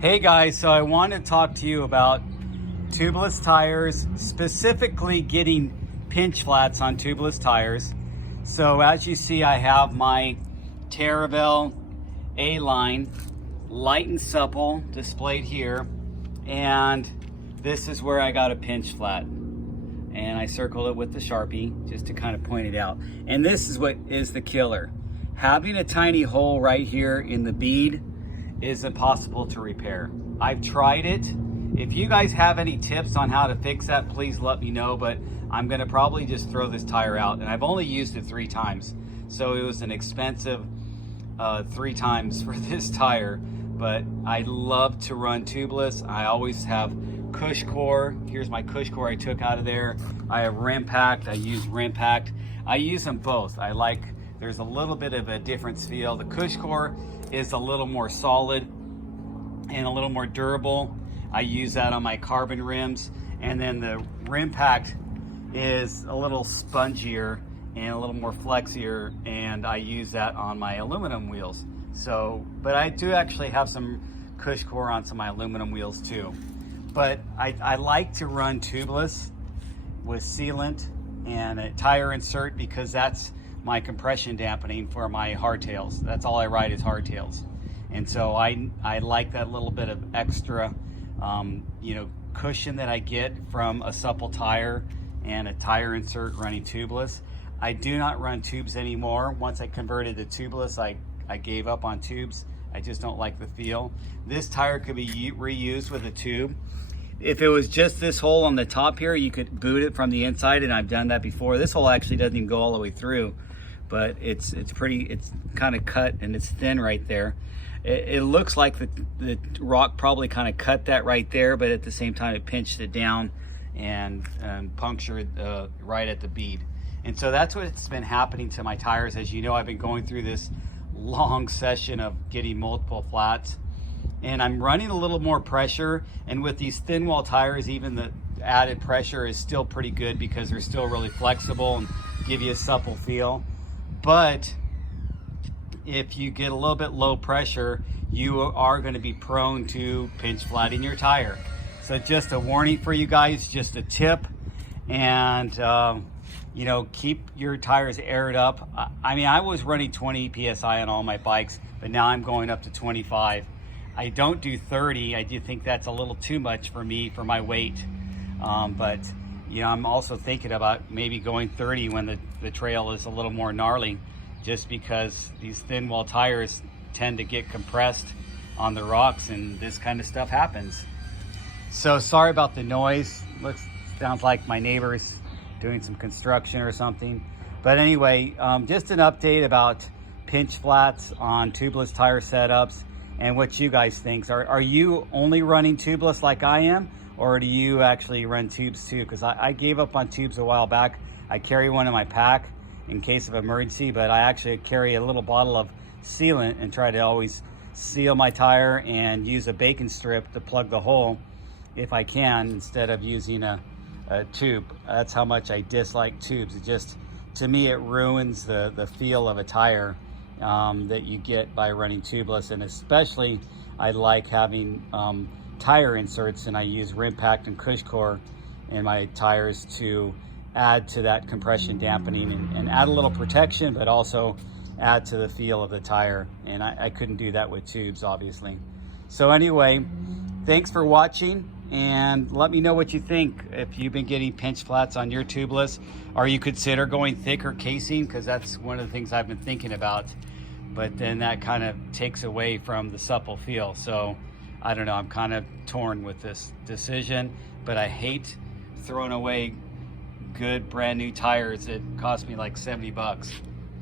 Hey guys, so I want to talk to you about tubeless tires, specifically getting pinch flats on tubeless tires. So as you see, I have my Terravel A-line, light and supple, displayed here. And this is where I got a pinch flat. And I circled it with the Sharpie just to kind of point it out. And this is what is the killer. Having a tiny hole right here in the bead is impossible to repair. I've tried it. If you guys have any tips on how to fix that, please let me know, but I'm gonna probably just throw this tire out. And I've only used it 3 times. So it was an expensive 3 times for this tire, but I love to run tubeless. I always have cush core. Here's my cush core I took out of there. I have rim packed, I use rim packed. I use them both. There's a little bit of a difference feel. The cush core is a little more solid and a little more durable. I use that on my carbon rims. And then the rim packed is a little spongier and a little more flexier, and I use that on my aluminum wheels. So, but I do actually have some cush core on some of my aluminum wheels too. But I like to run tubeless with sealant and a tire insert because that's my compression dampening for my hardtails. That's all I ride is hardtails. And so I like that little bit of extra cushion that I get from a supple tire and a tire insert running tubeless. I do not run tubes anymore. Once I converted to tubeless, I gave up on tubes. I just don't like the feel. This tire could be reused with a tube. If it was just this hole on the top here, you could boot it from the inside, and I've done that before. This hole actually doesn't even go all the way through, but it's kind of cut and it's thin right there. It looks like the rock probably kind of cut that right there, but at the same time it pinched it down and punctured right at the bead. And so that's what's been happening to my tires. As you know, I've been going through this long session of getting multiple flats, and I'm running a little more pressure. And with these thin wall tires, even the added pressure is still pretty good because they're still really flexible and give you a supple feel. But if you get a little bit low pressure, you are going to be prone to pinch flatting your tire. So just a warning for you guys, just a tip. And keep your tires aired up. I mean, I was running 20 PSI on all my bikes, but now I'm going up to 25. I don't do 30. I do think that's a little too much for me, for my weight. But I'm also thinking about maybe going 30 when the trail is a little more gnarly, just because these thin wall tires tend to get compressed on the rocks and this kind of stuff happens. So sorry about the noise. Sounds like my neighbor's doing some construction or something. But anyway, just an update about pinch flats on tubeless tire setups and what you guys think. Are you only running tubeless like I am, or do you actually run tubes too? Because I gave up on tubes a while back. I carry one in my pack in case of emergency, but I actually carry a little bottle of sealant and try to always seal my tire and use a bacon strip to plug the hole if I can, instead of using a tube. That's how much I dislike tubes. It just, to me, it ruins the feel of a tire that you get by running tubeless. And especially I like having tire inserts, and I use rim packed and cush core in my tires to add to that compression dampening and add a little protection, but also add to the feel of the tire. And I couldn't do that with tubes, obviously. So anyway, thanks for watching, and let me know what you think. If you've been getting pinch flats on your tubeless, or you consider going thicker casing, because that's one of the things I've been thinking about, but then that kind of takes away from the supple feel. So I don't know, I'm kind of torn with this decision, but I hate throwing away good brand new tires that cost me like 70 bucks.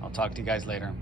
I'll talk to you guys later.